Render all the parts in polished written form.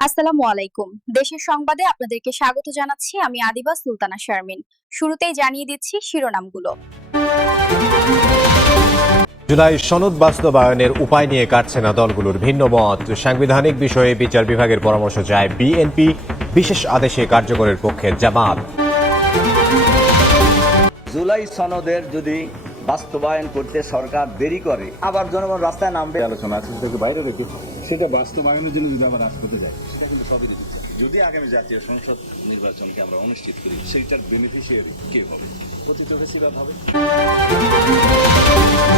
আসসালামু আলাইকুম। দেশের সংবাদে আপনাদেরকে স্বাগত জানাচ্ছি। আমি আদিবা সুলতানা শারমিন। শুরুতেই জানিয়ে দিচ্ছি শিরোনামগুলো। জুলাই সনদ বাস্তবায়নের উপায় নিয়ে কাটছে না দলগুলোর ভিন্ন মত। সাংবিধানিক বিষয়ে বিচার বিভাগের পরামর্শ চায় বিএনপি, বিশেষ আদেশে কার্যকরের পক্ষে জামাত। জুলাই সনদের যদি বাস্তবায়ন করতে সরকার দেরি করে আবার জনগণ রাস্তায় নামবে। আলোচনা আছে সেটাকে বাইরে রেখে সেটা বাস্তবায়নের জন্য যদি আবার রাজপথে যায় সেটা কিন্তু সবই দিচ্ছে। যদি আগামী জাতীয় সংসদ নির্বাচনকে আমরা অনুষ্ঠিত করি সেইটার বেনিফিশিয়ারি কে হবে? অতীত বেশিরভাগ হবে।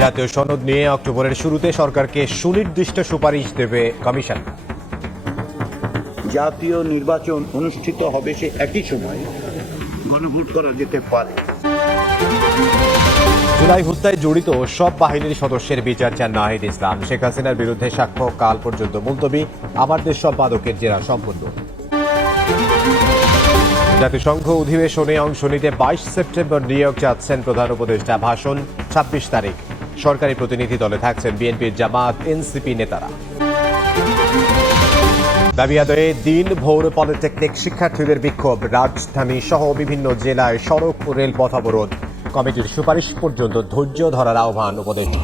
জাতীয় সনদ নিয়ে অক্টোবরের শুরুতে সরকারকে সুনির্দিষ্ট সুপারিশ দেবে কমিশন। জাতীয় নির্বাচন অনুষ্ঠিত হবে সে একই সময় গণভোট করা যেতে পারে। জুলাই হত্যায় জড়িত সব বাহিনীর সদস্যের বিচার চান নাহিদ ইসলাম। শেখ হাসিনার বিরুদ্ধে সাক্ষ্য কাল পর্যন্ত মুলতবি, আমার দেশ সম্পাদকের জেরা সম্পূর্ণ। জাতিসংঘ অধিবেশনে অংশ নিতে 22 সেপ্টেম্বর নিউ ইয়র্ক যাচ্ছেন প্রধান উপদেষ্টা। ভাষণ 26 তারিখ। সরকারি প্রতিনিধি দলে থাকছেন বিএনপির, জামাত, এনসিপি নেতারা। দাবি আদায়ে দিনভর পলিটেকনিক শিক্ষার্থীদের বিক্ষোভ। রাজধানী সহ বিভিন্ন জেলায় সড়ক ও রেলপথ অবরোধ। কমিটির সুপারিশ পর্যন্ত ধৈর্য ধরার আহ্বান উপদেষ্টা।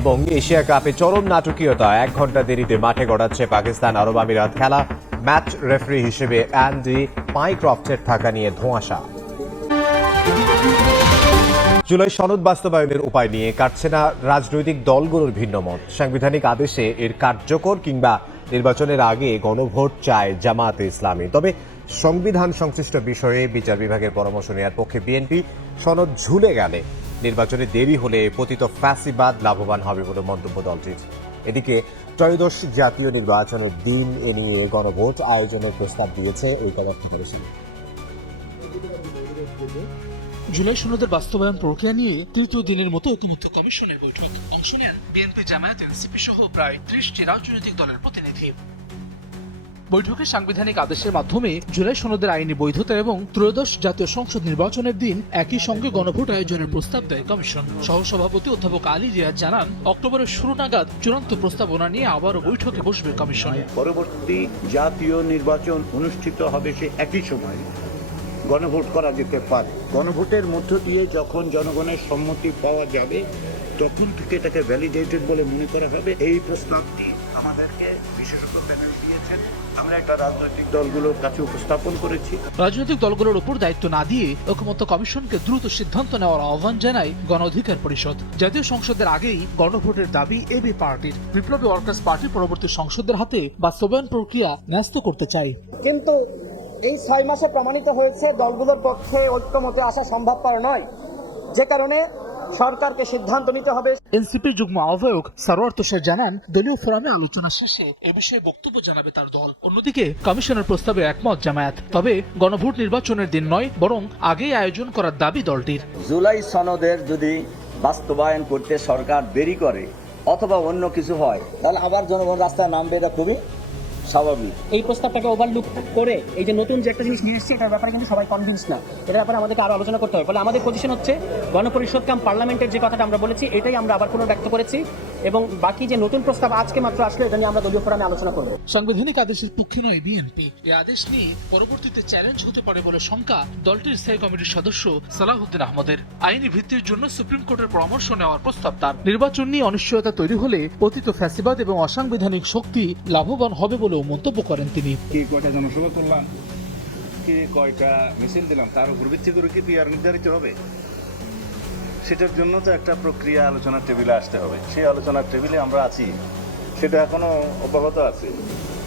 এবং এশিয়া কাপে চরম নাটকীয়তা, 1 ঘন্টা দেরিতে মাঠে গড়াচ্ছে পাকিস্তান আরব আমিরাত খেলা। ম্যাচ রেফারি হিসেবে অ্যান্ডি পাইক্রফটের থাকা নিয়ে ধোঁয়াশা। জুলাই সনদ বাস্তবায়নের উপায় নিয়ে কাটছে না রাজনৈতিক দলগুলোর ভিন্ন মত। সাংবিধানিক আদেশে এর কার্যকর কিংবা নির্বাচনের আগে গণভোট চায় জামাতে ইসলামী। তবে সংবিধান সংশ্লিষ্ট বিষয়ে বিচার বিভাগের পরামর্শ নেওয়ার পক্ষে বিএনপি। সনদ ঝুলে গেলে, নির্বাচনে দেরি হলে পতিত ফ্যাসিবাদ লাভবান হবে বলে মন্তব্য দলটির। এদিকে ত্রয়োদশ জাতীয় নির্বাচনের দিন এ নিয়ে গণভোট আয়োজনের প্রস্তাব দিয়েছে ঐক্যবদ্ধ পরিষদ। জুলাই সনদের বাস্তবায়ন প্রক্রিয়া নিয়ে তৃতীয় দিনের মতো ঐকমত্য কমিশনের বৈঠক অংশ নেন বিএনপি, জামায়াত, এনসিপি সহ প্রায় 30টি রাজনৈতিক দলের প্রতিনিধি। বৈঠকে সাংবিধানিক আদেশের মাধ্যমে জুলাই সনদের আইনি বৈধতা এবং ত্রয়োদশ জাতীয় সংসদ নির্বাচনের দিন একই সঙ্গে গণভোট আয়োজনের প্রস্তাব দেয় কমিশন। সহসভাপতি অধ্যাপক আলী রিয়াজ জানান, অক্টোবরের শুরু নাগাদ চূড়ান্ত প্রস্তাবনা নিয়ে আবারও বৈঠকে বসবে কমিশন। পরবর্তী জাতীয় নির্বাচন অনুষ্ঠিত হবে সে একই সময় গণভোট করা যেতে পারে। গণভোটের মধ্য দিয়ে যখন জনগণের সম্মতি পাওয়া যাবে তখন থেকে এটাকে ভ্যালিডেটেড বলে মনে করা হবে। এই প্রস্তাবটি আমাদেরকে বিশেষজ্ঞ প্যানেল দিয়েছেন, আমরা একটা রাজনৈতিক দলগুলোর কাছে উপস্থাপন করেছি। রাজনৈতিক দলগুলোর উপর দায়িত্ব না দিয়ে ঐকমত্য কমিশনকে দ্রুত সিদ্ধান্ত নেওয়ার আহ্বান জানায় গণ অধিকার পরিষদ। জাতীয় সংসদের আগেই গণভোটের দাবি এবি পার্টির। বিপ্লবী ওয়ার্কার্স পার্টি পরবর্তী সংসদের হাতে বাস্তবায়ন প্রক্রিয়া ন্যস্ত করতে চায়। কিন্তু এই 6 মাসে প্রমাণিত হয়েছে দলগুলোর পক্ষে ঐক্যমতে আসা সম্ভবপর নয়, যে কারণে সরকারকে সিদ্ধান্ত নিতে হবে। এনসিপির যুগ্ম আহ্বায়ক সারোয়ার তুষার জানান, দলীয় ফোরামে আলোচনা শেষে এ বিষয়ে বক্তব্য জানাবে তার দল। অন্যদিকে কমিশনের প্রস্তাবে একমত জামায়াত। তবে গণভোট নির্বাচনের দিন নয়, বরং আগেই আয়োজন করার দাবি দলটির। জুলাই সনদের যদি বাস্তবায়ন করতে সরকার দেরি করে অথবা অন্য কিছু হয় তাহলে আবার জনগণ রাস্তায় নামবে, এটা খুবই স্বাভাবিক। এই প্রস্তাবটাকে ওভারলুক করে এই যে নতুন যে একটা জিনিস নিয়ে এসেছে এটার ব্যাপারে কিন্তু সবাই কনভিন্স না। এটার ব্যাপারে আমাদেরকে আরো আলোচনা করতে হবে। ফলে আমাদের পজিশন হচ্ছে গণপরিষদ কাম পার্লামেন্টের যে কথাটা আমরা বলেছি এটাই আমরা আবার পুনর্ব্যক্ত করেছি, এবং বাকি যে নতুন প্রস্তাব আজকে মাত্র আসলে এটা নিয়ে আমরা দলীয় ফোরামে আলোচনা করব। সাংবিধানিক আদেশের পক্ষে নয় বিএনপি। এই আদেশ নিয়ে পরবর্তীতে চ্যালেঞ্জ হতে পারে বলে শঙ্কা দলটির স্থায়ী কমিটির সদস্য সালাহুদ্দিন আহমদের। আইনি ভিত্তির জন্য সুপ্রিম কোর্টের পরামর্শ নেওয়ার প্রস্তাব তার। নির্বাচন নিয়ে অনিশ্চয়তা তৈরি হলে পতিত ফ্যাসিবাদ এবং অসাংবিধানিক শক্তি লাভবান হবে বলেও মন্তব্য করেন তিনি। কে কয়টা জনসভা করলাম, কে কয়টা মিছিল দিলাম, তার উপর ভিত্তি করে কি পিআর নির্ধারিত হবে? সেটার জন্য তো একটা প্রক্রিয়া আলোচনার টেবিলে আসতে হবে। সেই আলোচনার টেবিলে আমরা আছি, সেটা এখনো অব্যাহত আছে।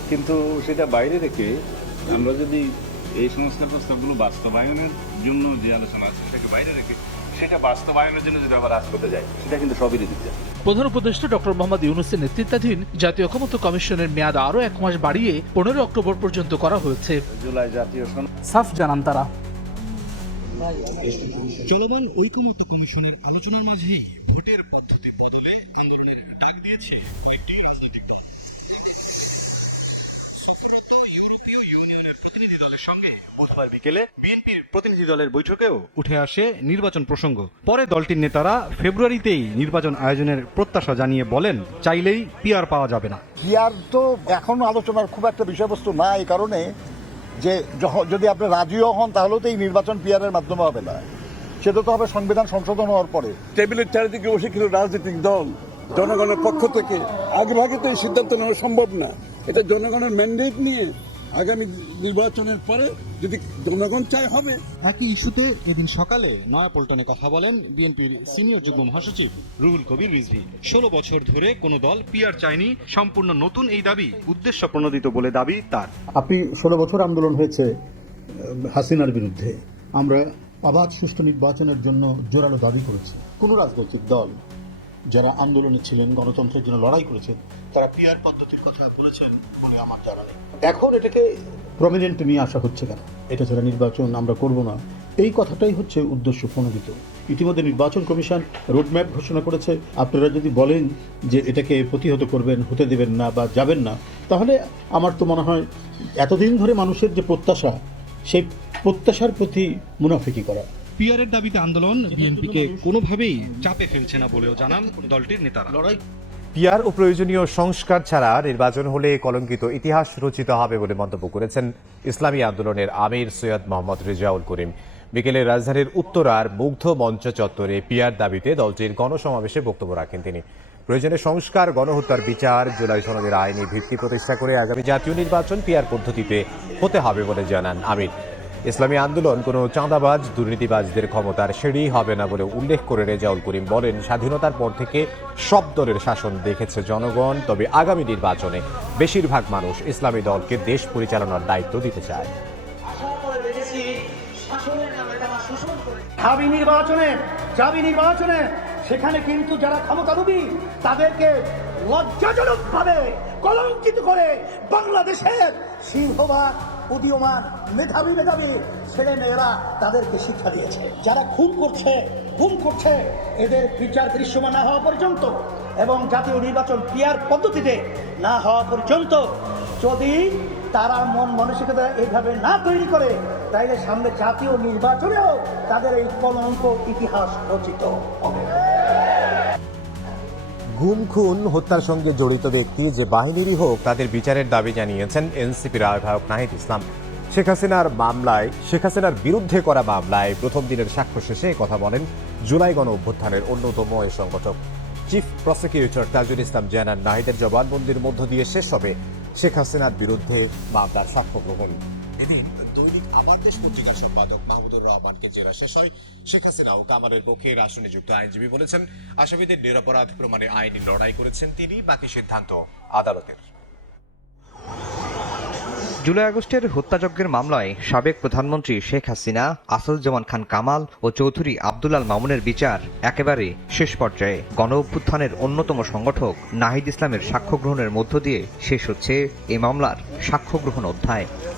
কিন্তু সেটা বাইরে রেখে আমরা যদি এই সংস্কার প্রস্তাবগুলো বাস্তবায়নের জন্য যে আলোচনা আছে সেটাকে বাইরে রেখে সেটা বাস্তবায়নের জন্য যদি আবার রাজপথে যায় সেটা কিন্তু সবই দিচ্ছে। প্রধান উপদেষ্টা ডক্টর মোহাম্মদ ইউনূসের নেতৃত্বাধীন জাতীয় ঐকমত্য কমিশনের মেয়াদ আরও 1 মাস বাড়িয়ে 15 অক্টোবর পর্যন্ত করা হয়েছে। জুলাই জাতীয় সনদ সাফ জানান তারা। চলমান ঐকমত্য কমিশনের আলোচনার মাঝেই ভোটের পদ্ধতি বদলে আন্দোলনের ডাক দিয়েছে কয়েকটি রাজনৈতিক দল। সফররত ইউরোপীয় ইউনিয়নের প্রতিনিধি দলের সঙ্গে বুধবার বিকেলে বিএনপির প্রতিনিধি দলের বৈঠকেও উঠে আসে নির্বাচন প্রসঙ্গ। পরে দলটির নেতারা ফেব্রুয়ারিতেই নির্বাচন আয়োজনের প্রত্যাশা জানিয়ে বলেন, চাইলেই পিআর পাওয়া যাবে না। পিআর তো এখন আলোচনার খুব একটা বিষয়বস্তু না, এই কারণে যে যদি আপনি রাজিও হন তাহলেও তো এই নির্বাচন পিআরের মাধ্যমে হবে না, সেটা তো হবে সংবিধান সংশোধন হওয়ার পরে। টেবিলের চারিদিকে বসে কিছু রাজনৈতিক দল জনগণের পক্ষ থেকে আগেভাগে তো এই সিদ্ধান্ত নেওয়া সম্ভব না। এটা জনগণের ম্যান্ডেট নিয়ে আগামী নির্বাচনের পরে যদি জনগণ চায় হবে। একই ইস্যুতে এদিন সকালে নয়াপল্টনে কথা বলেন বিএনপির সিনিয়র যুগ্ম মহাসচিব রুহুল কবির রিজভী। 16 বছর ধরে কোনো দল পিআর চায়নি, সম্পূর্ণ নতুন এই দাবি উদ্দেশ্য প্রণোদিত বলে দাবি তার। আপনি 16 বছর আন্দোলন হয়েছে হাসিনার বিরুদ্ধে, আমরা অবাধ সুষ্ঠু নির্বাচনের জন্য জোরালো দাবি করেছি। কোনো রাজনৈতিক দল যারা আন্দোলনে ছিলেন, গণতন্ত্রের জন্য লড়াই করেছেন, তারা পিআর পদ্ধতির কথা বলেছেন বলে আমার জানা নেই। এখন এটাকে প্রমিনেন্ট নিয়ে আসা হচ্ছে কেন? এটা ছাড়া নির্বাচন আমরা করব না, এই কথাটাই হচ্ছে উদ্দেশ্য প্রণোদিত। ইতিমধ্যে নির্বাচন কমিশন রোডম্যাপ ঘোষণা করেছে। আপনারা যদি বলেন যে এটাকে প্রতিহত করবেন, হতে দেবেন না বা যাবেন না, তাহলে আমার তো মনে হয় এতদিন ধরে মানুষের যে প্রত্যাশা, সেই প্রত্যাশার প্রতি মুনাফিকি করা। পিআরের দাবিতে আন্দোলন বিএনপিকে কোনোভাবেই চাপে ফেলছে না বলেও জানান দলটির নেতারা। পিআর ও প্রয়োজনীয় সংস্কার ছাড়া নির্বাচন হলে কলঙ্কিত ইতিহাস রচিত হবে বলে মন্তব্য করেছেন ইসলামী আন্দোলনের আমির সৈয়দ মোহাম্মদ রেজাউল করিম। বিকেলে রাজধানীর উত্তরার মুগ্ধ মঞ্চ চত্বরে পিআর দাবিতে দলটির গণসমাবেশে বক্তব্য রাখেন তিনি। প্রয়োজনে সংস্কার, গণহত্যার বিচার, জুলাই সনদের আইনি ভিত্তি প্রতিষ্ঠা করে আগামী জাতীয় নির্বাচন পিআর পদ্ধতিতে হতে হবে বলে জানান আমির। ইসলামী আন্দোলন কোনো চাঁদাবাজ, দুর্নীতিবাজদের ক্ষমতার সিঁড়ি হবে না বলে উল্লেখ করে রেজাউল করিম বলেন, স্বাধীনতার পর থেকে সব দলের শাসন দেখেছে জনগণ, তবে আগামী নির্বাচনে বেশিরভাগ মানুষ ইসলামী দলকে দেশ পরিচালনার দায়িত্ব দিতে চায়। যাবি নির্বাচনে সেখানে কিন্তু যারা ক্ষমতালোভী তাদেরকে লজ্জাজনকভাবে কলঙ্কিত করে বাংলাদেশের সিংহভাগ উদীয়মান মেধাবী ছেলে মেয়েরা তাদেরকে শিক্ষা দিয়েছে। যারা খুন করছে এদের বিচার দৃশ্যমান না হওয়া পর্যন্ত এবং জাতীয় নির্বাচন পিআর পদ্ধতিতে না হওয়া পর্যন্ত যদি তারা মন মানসিকতা এইভাবে না তৈরি করে, তাইলে সামনে জাতীয় নির্বাচনেও তাদের এই কলঙ্ক ইতিহাস রচিত হবে। গুম, খুন, হত্যার সঙ্গে জড়িত ব্যক্তি যে বাহিনীরই হোক তাদের বিচারের দাবি জানিয়েছেন এনসিপির আহ্বায়ক নাহিদ ইসলাম। শেখ হাসিনার বিরুদ্ধে করা মামলায় প্রথম দিনের সাক্ষ্য শেষে কথা বলেন জুলাই গণ অভ্যুত্থানের অন্যতম এই সংগঠক চিফ প্রসিকিউটর তাজুল ইসলাম জানান, নাহিদের জবানবন্দির মধ্য দিয়ে শেষ হবে শেখ হাসিনার বিরুদ্ধে মামলার সাক্ষ্য গ্রহণ। এদিন দৈনিক আমার দেশ পত্রিকার সম্পাদক মাহমুদুর রহমানকে জেরা শেষ হয়। শেখ হাসিনা ও কামালের পক্ষে রাষ্ট্র নিযুক্ত আইনজীবী বলেছেন, আসামিদের নিরপরাধ প্রমাণে আইনি লড়াই করেছেন তিনি, বাকি সিদ্ধান্ত আদালতের। জুলাই আগস্টের হত্যাযজ্ঞের মামলায় সাবেক প্রধানমন্ত্রী শেখ হাসিনা, আসাদুজ্জামান খান কামাল ও চৌধুরী আব্দুল আল মামুনের বিচার একেবারে শেষ পর্যায়ে। গণ অভ্যুত্থানের অন্যতম সংগঠক নাহিদ ইসলামের সাক্ষ্য গ্রহণের মধ্য দিয়ে শেষ হচ্ছে এ মামলার সাক্ষ্য গ্রহণ অধ্যায়।